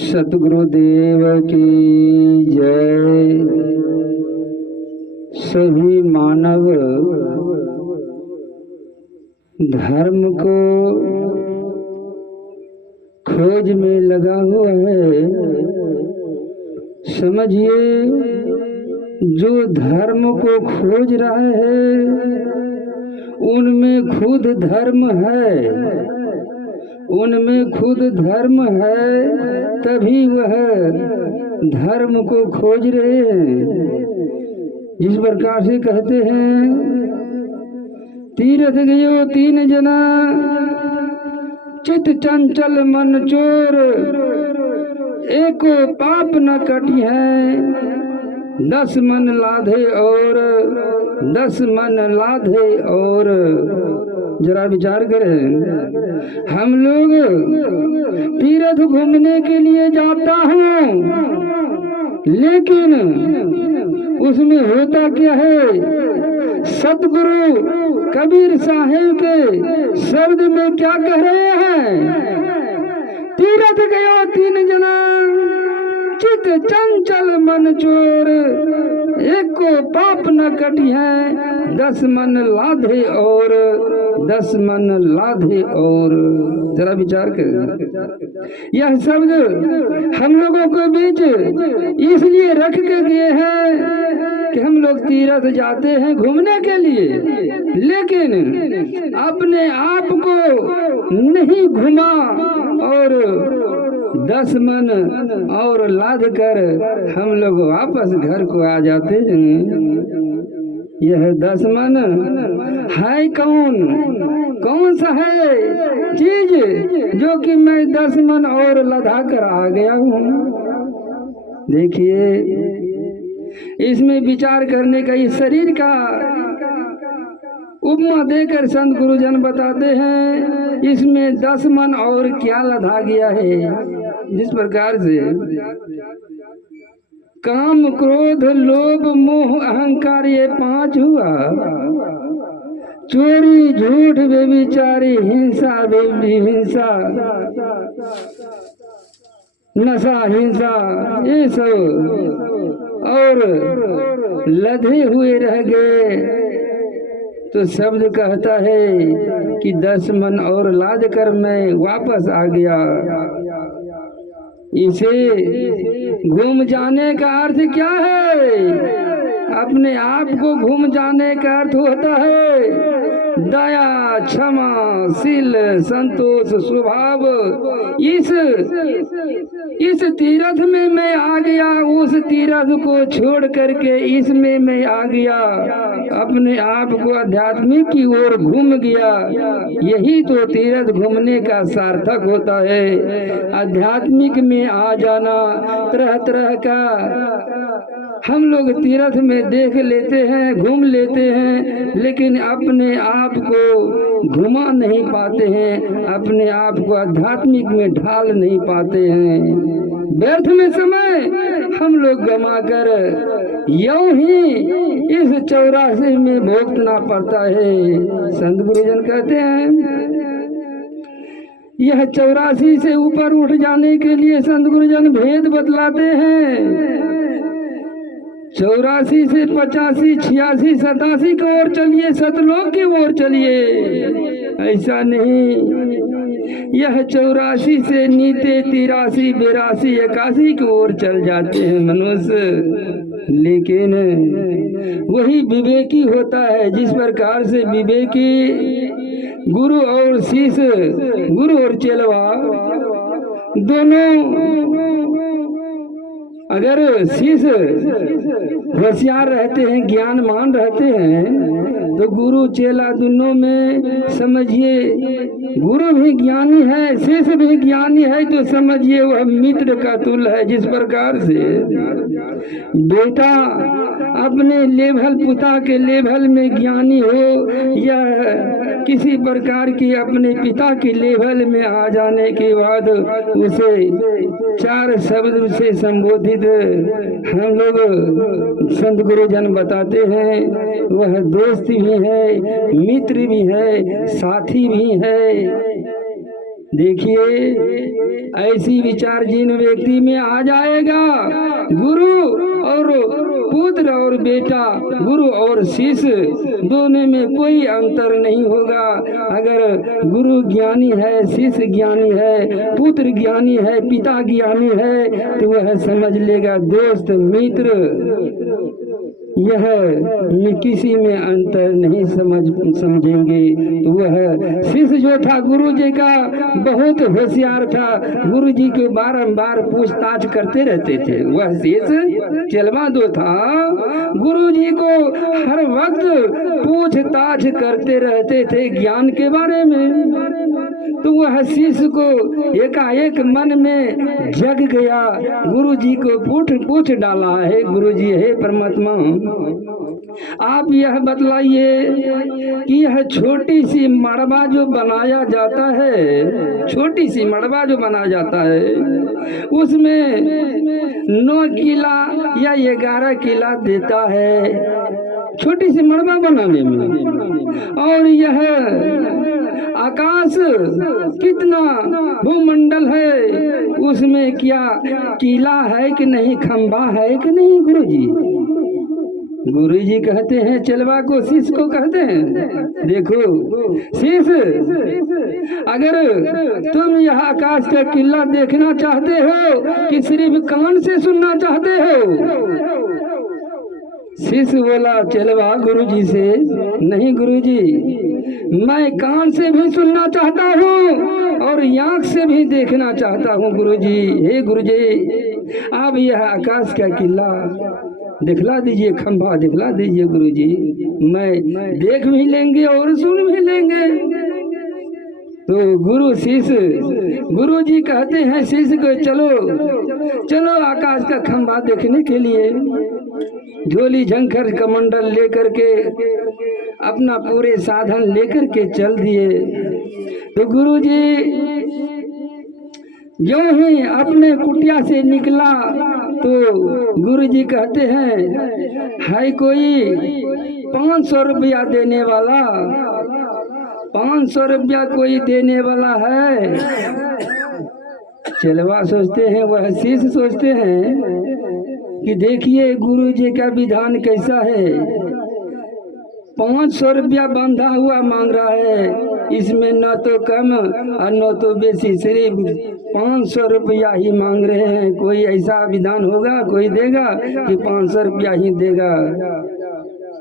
सतगुरुदेव की जय। सभी मानव धर्म को खोज में लगा हुआ है। समझिए, जो धर्म को खोज रहा है उनमें खुद धर्म है, उनमें खुद धर्म है, तभी वह धर्म को खोज रहे हैं। जिस प्रकार से कहते हैं, तीरथ गयो तीन जना, चित चंचल मन चोर, एको पाप न कटी है, 10 मन लाधे और 10 मन लाधे और। जरा विचार करें, हम लोग तीर्थ घूमने के लिए जाता हूँ, लेकिन उसमें होता क्या है? सतगुरु कबीर साहेब के शब्द में क्या कह रहे हैं? तीर्थ गयो तीन जना, चित चंचल मन चोर, एक को पाप न कटी है, 10 मन लाधे और 10 मन लाधे और। जरा विचार करें, यह शब्द हम लोगों को बीच इसलिए रख के गए हैं कि हम लोग तीर्थ जाते हैं घूमने के लिए, लेकिन अपने आप को नहीं घुमा और 10 मन और लाद कर हम लोग वापस घर को आ जाते हैं। यह 10 मन है कौन सा है चीज जो कि मैं 10 मन और लदा कर आ गया हूँ? देखिए, इसमें विचार करने का, इस शरीर का उपमा देकर संत गुरुजन बताते हैं, इसमें 10 मन और क्या लदा गया है। जिस प्रकार से काम क्रोध लोभ मोह अहंकार ये 5 हुआ, चोरी झूठ व्यभिचारी हिंसा हिंसा नशा हिंसा, ये सब और लदे हुए रह गए। तो शब्द कहता है कि 10 मन और लाद कर मैं वापस आ गया। इसे घूम जाने का अर्थ क्या है? अपने आप को घूम जाने का अर्थ होता है दया, क्षमा, शील, संतोष, स्वभाव। इस तीर्थ में मैं आ गया, उस तीर्थ को छोड़ करके इसमें मैं आ गया, अपने आप को आध्यात्मिक की ओर घूम गया। यही तो तीर्थ घूमने का सार्थक होता है। आध्यात्मिक में आ जाना, तरह तरह का हम लोग तीर्थ में देख लेते हैं, घूम लेते हैं, लेकिन अपने आप को घुमा नहीं पाते हैं, अपने आप को आध्यात्मिक में ढाल नहीं पाते हैं। व्यर्थ में समय हम लोग गमा कर यूं ही इस 84 में भोगतना पड़ता है। संत गुरुजन कहते हैं, यह 84 से ऊपर उठ जाने के लिए संत गुरुजन भेद बतलाते हैं। 84 से 85, 86, 87 की ओर चलिए, सतलोक की ओर चलिए, ऐसा नहीं। यह 84 से नीचे 83, 82, 81 की ओर चल जाते हैं मनुष्य। लेकिन वही विवेकी होता है, जिस प्रकार से विवेकी गुरु और शिष्य, गुरु और चेलवा दोनों, अगर शिष्य होशियार रहते हैं, ज्ञानमान रहते हैं, तो गुरु चेला दोनों में समझिए गुरु भी ज्ञानी है, शिष्य भी ज्ञानी है, तो समझिए वह मित्र का तुल्य है। जिस प्रकार से बेटा अपने लेवल, पिता के लेवल में ज्ञानी हो, या किसी प्रकार की अपने पिता के लेवल में आ जाने के बाद उसे 4 शब्द से संबोधित हम लोग संत गुरुजन बताते हैं, वह दोस्त भी है, मित्र भी है, साथी भी है। देखिए ऐसी विचार जिन व्यक्ति में आ जाएगा, गुरु और पुत्र और बेटा, गुरु और शिष्य दोनों में कोई अंतर नहीं होगा। अगर गुरु ज्ञानी है, शिष्य ज्ञानी है, पुत्र ज्ञानी है, पिता ज्ञानी है, तो वह समझ लेगा दोस्त मित्र यह किसी में अंतर नहीं समझेंगे। तो वह शिष्य जो था गुरु जी का बहुत होशियार था, गुरु जी के बारंबार पूछताछ करते रहते थे। वह शिष्य चेलवा दो था, गुरु जी को हर वक्त पूछताछ करते रहते थे ज्ञान के बारे में। तो वह शिष्य को एकाएक मन में जग गया, गुरु जी को पूछ डाला है, गुरु जी हे परमात्मा आप यह बतलाइए कि यह छोटी सी मड़वा जो बनाया जाता है, छोटी सी मड़वा जो बनाया जाता है, उसमें 9 किला या 11 किला देता है छोटी सी मड़वा बनाने में। और यह आकाश कितना भूमंडल है, उसमें क्या किला है कि नहीं, खंभा है कि नहीं गुरुजी? गुरुजी कहते हैं चलवा को, शिष्य को कहते हैं देखो शिष्य, अगर तुम यह आकाश का किला देखना चाहते हो कि सिर्फ कान से सुनना चाहते हो? शिष्य बोला चलवा गुरुजी से, नहीं गुरुजी मैं कान से भी सुनना चाहता हूँ और आँख से भी देखना चाहता हूँ गुरुजी। हे गुरुजी आप यह आकाश का किला दिखला दीजिए, खंभा दिखला दीजिए गुरुजी, मैं देख भी लेंगे और सुन भी लेंगे। तो गुरु शिष्य, गुरु जी कहते हैं शिष्य को चलो चलो आकाश का खंभा देखने के लिए। झोली झंखर कमंडल लेकर के, अपना पूरे साधन लेकर के चल दिए। तो गुरु जी जो ही अपने कुटिया से निकला तो गुरु जी कहते हैं है कोई 500 रुपया देने वाला, 500 रुपया कोई देने वाला है? चलवा सोचते हैं, वह शिष्य सोचते हैं कि देखिए गुरु जी का विधान कैसा है, 500 रुपया बंधा हुआ मांग रहा है, इसमें न तो कम और न तो बेसी, सिर्फ 500 रुपया ही मांग रहे हैं। कोई ऐसा विधान होगा कोई देगा कि 500 रुपया ही देगा?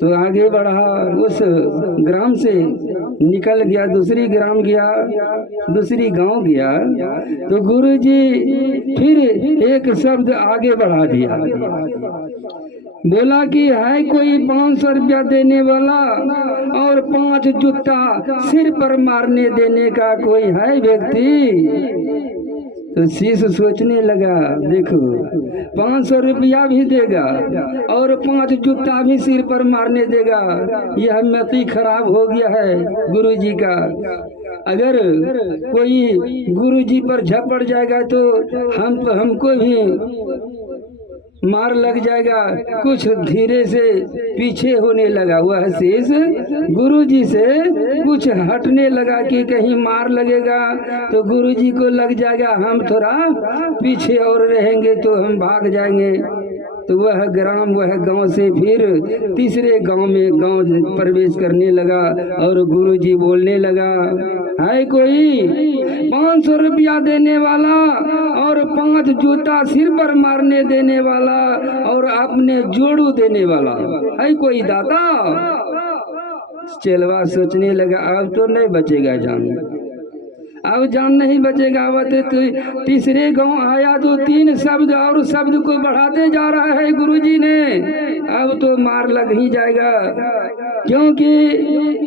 तो आगे बढ़ा, उस ग्राम से निकल गया, दूसरी ग्राम गया, दूसरी गांव गया। तो गुरुजी फिर एक शब्द आगे बढ़ा दिया, बोला कि है कोई 500 रुपया देने वाला और 5 जूता सिर पर मारने देने का कोई है व्यक्ति? तो शिष्य सोचने लगा देखो 500 रुपया भी देगा और 5 जूता भी सिर पर मारने देगा, यह मति खराब हो गया है गुरु जी का। अगर कोई गुरु जी पर झपट जाएगा तो हमको भी मार लग जाएगा। कुछ धीरे से पीछे होने लगा, वह शेष गुरु जी से कुछ हटने लगा कि कहीं मार लगेगा तो गुरु जी को लग जाएगा, हम थोड़ा पीछे और रहेंगे तो हम भाग जाएंगे। तो वह गांव से फिर तीसरे गांव में प्रवेश करने लगा और गुरु जी बोलने लगा, है कोई 500 रुपया देने वाला और 5 जूता सिर पर मारने देने वाला और अपने जोड़ू देने वाला, है कोई दाता? चलवा सोचने लगा अब तो नहीं बचेगा जान, अब जान नहीं बचेगा। तो तीसरे गांव आया तो 3 शब्द और शब्द को बढ़ाते जा रहा है गुरुजी ने, अब तो मार लग ही जाएगा, क्योंकि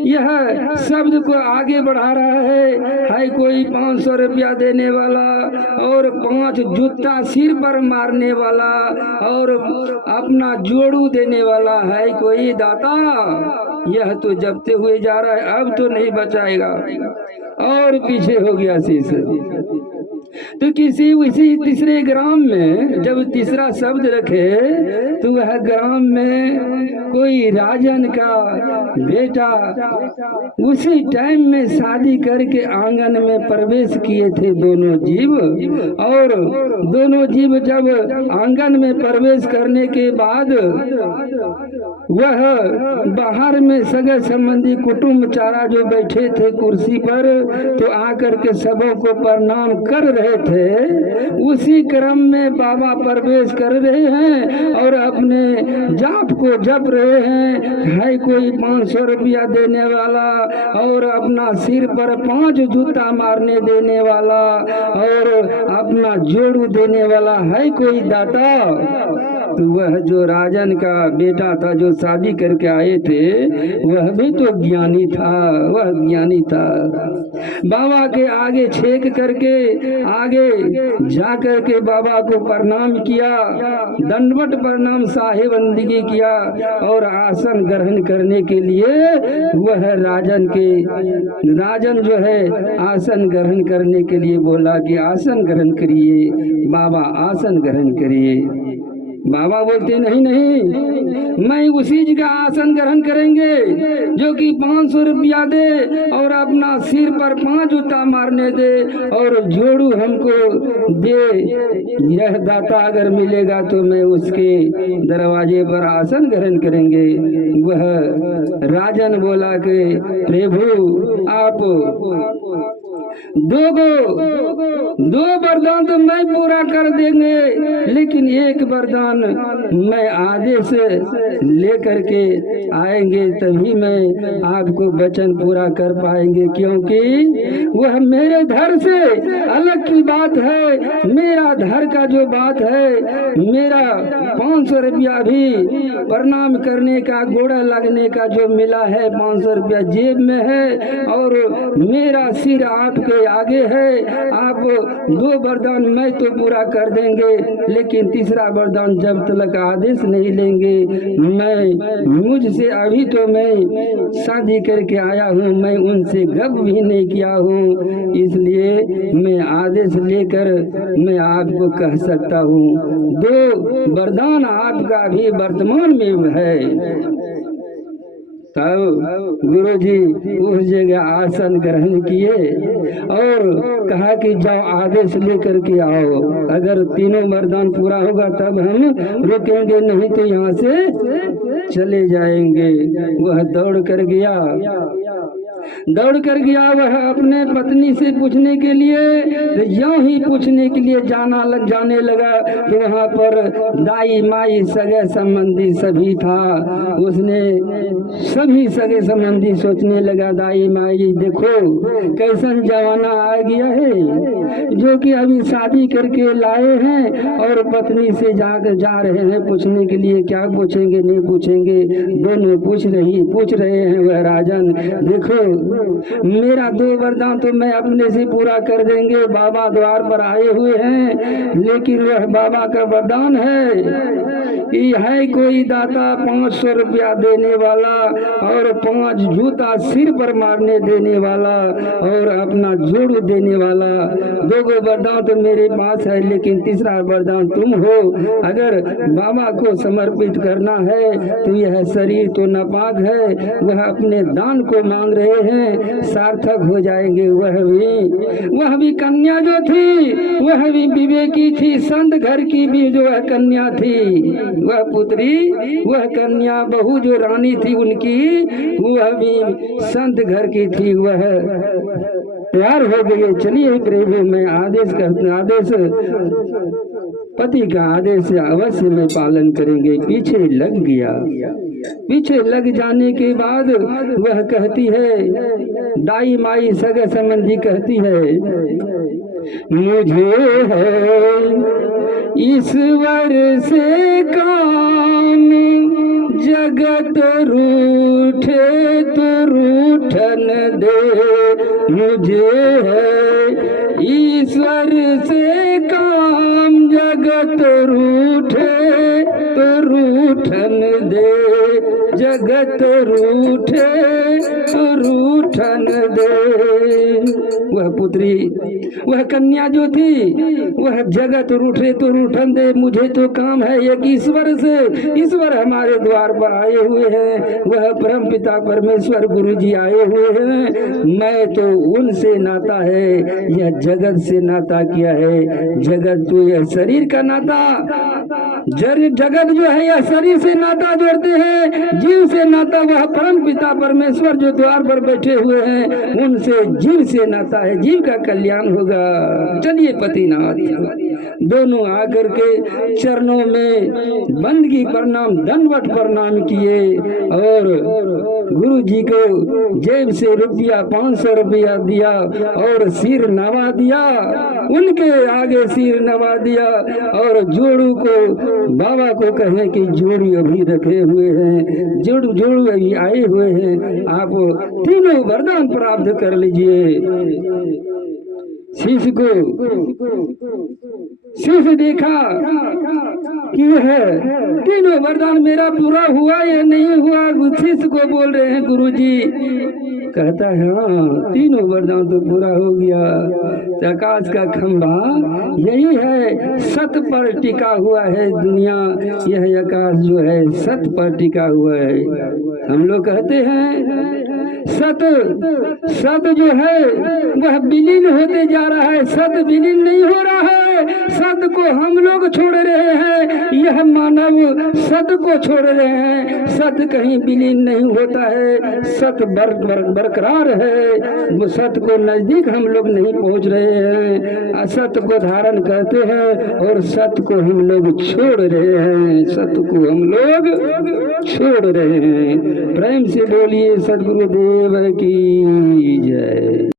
यह शब्द को आगे बढ़ा रहा है कोई 500 रुपया देने वाला और 5 जूता सिर पर मारने वाला और अपना जोड़ू देने वाला, है कोई दाता? यह तो जबते हुए जा रहा है, अब तो नहीं बचाएगा। और पीछे हो गया शिष्य। तो किसी उसी तीसरे ग्राम में जब तीसरा शब्द रखे तो वह ग्राम में कोई राजन का बेटा उसी टाइम में शादी करके आंगन में प्रवेश किए थे दोनों जीव। और दोनों जीव जब आंगन में प्रवेश करने के बाद वह बाहर में सगे संबंधी कुटुंब चारा जो बैठे थे कुर्सी पर तो आकर के सबों को प्रणाम कर रहे थे। उसी क्रम में बाबा प्रवेश कर रहे हैं और अपने जाप को जप रहे हैं। है कोई 500 रुपया देने वाला और अपना सिर पर 5 जूता मारने देने वाला और अपना जोड़ू देने वाला है कोई दाता। तो वह जो राजन का बेटा था जो शादी करके आए थे वह भी तो ज्ञानी था, वह ज्ञानी था। बाबा के आगे छेक करके आगे जा करके बाबा को प्रणाम किया, दंडवत प्रणाम साहेबंदगी किया और आसन ग्रहण करने के लिए वह राजन जो है आसन ग्रहण करने के लिए बोला कि आसन ग्रहण करिए बाबा, आसन ग्रहण करिए। बाबा बोलते नहीं नहीं, मैं उसी जगह आसन ग्रहण करेंगे जो कि 500 रुपया दे और अपना सिर पर 5 जूता मारने दे और जोड़ू हमको दे। यह दाता अगर मिलेगा तो मैं उसके दरवाजे पर आसन ग्रहण करेंगे। वह राजन बोला कि प्रभु आप दो वरदान तो मैं पूरा कर देंगे, लेकिन एक वरदान मैं आदेश लेकर के आएंगे तभी मैं आपको वचन पूरा कर पाएंगे, क्योंकि वह मेरे धर से अलग की बात है। मेरा धर का जो बात है, मेरा 500 रुपया भी प्रणाम करने का गोड़ा लगने का जो मिला है 500 रुपया जेब में है और मेरा सिर आपके आगे है। आप 2 वरदान मैं तो पूरा कर देंगे, लेकिन तीसरा वरदान जब तक आदेश नहीं लेंगे, मैं मुझसे अभी तो मैं शादी करके आया हूँ, मैं उनसे गप भी नहीं किया हूँ, इसलिए मैं आदेश लेकर मैं आपको कह सकता हूँ 2 वरदान आपका भी वर्तमान में है। तब गुरु जी उस जगह आसन ग्रहण किए और कहा कि जाओ आदेश लेकर के आओ, अगर तीनों वरदान पूरा होगा तब हम रुकेंगे, नहीं तो यहाँ से चले जाएंगे। वह दौड़ कर गया वह अपने पत्नी से पूछने के लिए, तो यूं ही पूछने के लिए जाने लगा तो वहाँ पर दाई माई सगे संबंधी सभी था। उसने सभी सगे संबंधी सोचने लगा दाई माई देखो कैसन जमाना आ गया है, जो कि अभी शादी करके लाए हैं और पत्नी से जा रहे हैं पूछने के लिए, क्या पूछेंगे नहीं पूछेंगे, दोनों पूछ रहे हैं। वह राजन देखो मेरा 2 वरदान तो मैं अपने से पूरा कर देंगे, बाबा द्वार पर आए हुए हैं, लेकिन वह बाबा का वरदान है कि है कोई दाता 500 रुपया देने वाला और 5 जूता सिर पर मारने देने वाला और अपना जोड़ू देने वाला। 2 वरदान तो मेरे पास है, लेकिन तीसरा वरदान तुम हो। अगर बाबा को समर्पित करना है तो यह शरीर तो नापाक है, वह अपने दान को मांग रहे हैं, सार्थक हो जाएंगे। वह भी कन्या जो थी वह भी विवेकी थी, संत घर की भी जो है कन्या थी, वह पुत्री वह कन्या बहू जो रानी थी उनकी वह भी संत घर की थी, वह तैयार हो गई। चलिए प्रभु मैं आदेश पति का आदेश अवश्य में पालन करेंगे। पीछे लग गया, पीछे लग जाने के बाद वह कहती है दाई माई सगे संबंधी कहती है मुझे है ईश्वर से काम, जगत रूठे तो रूठन दे। मुझे है ईश्वर से काम, जगत रूठे तो रूठन दे, जगत रूठे तो रूठन दे। वह पुत्री। वह कन्या जो थी वह जगत रूठे तो रूठन दे, मुझे तो काम है एक ईश्वर से। ईश्वर हमारे द्वार पर आए हुए हैं, वह परम पिता परमेश्वर गुरु जी आए हुए हैं। मैं तो उनसे नाता है, यह जगत से नाता किया है। जगत तो यह शरीर का नाता, जगत जो है यह शरीर से नाता जोड़ते हैं। जीव से नाता वह परम पिता परमेश्वर जो द्वार पर बैठे हुए हैं, उनसे जीव से नाता है, जीव का कल्याण होगा। चलिए पतिनाथ दोनों आकर के चरणों में बंदगी प्रणाम दंडवत प्रणाम किए और गुरु जी को जेब से रुपया 500 रुपया दिया और सिर नवा दिया, उनके आगे सिर नवा दिया और जोड़ू को बाबा को कहे कि जोड़ू अभी रखे हुए हैं, जोड़ू अभी आए हुए हैं, आप तीनों वरदान प्राप्त कर लीजिए। शिष्य देखा कि है तीनों वरदान मेरा पूरा हुआ या नहीं हुआ। शिष्य को बोल रहे हैं गुरुजी, कहता है हाँ तीनों वरदान तो पूरा हो गया। आकाश का खंभा यही है, सत पर टिका हुआ है दुनिया, यह आकाश जो है सत पर टिका हुआ है। हम लोग कहते हैं सत जो है वह विलीन होते जा रहा है, सत विलीन नहीं हो रहा है। सत को हम लोग छोड़ रहे हैं, यह मानव सत को छोड़ रहे हैं। सत कहीं विलीन नहीं होता है, सत बरकरार है। सत को नजदीक हम लोग नहीं पहुंच रहे हैं, असत को धारण करते हैं और सत को हम लोग छोड़ रहे हैं, सत को हम लोग छोड़ रहे हैं। प्रेम से बोलिए सद्गुरुदेव की जय।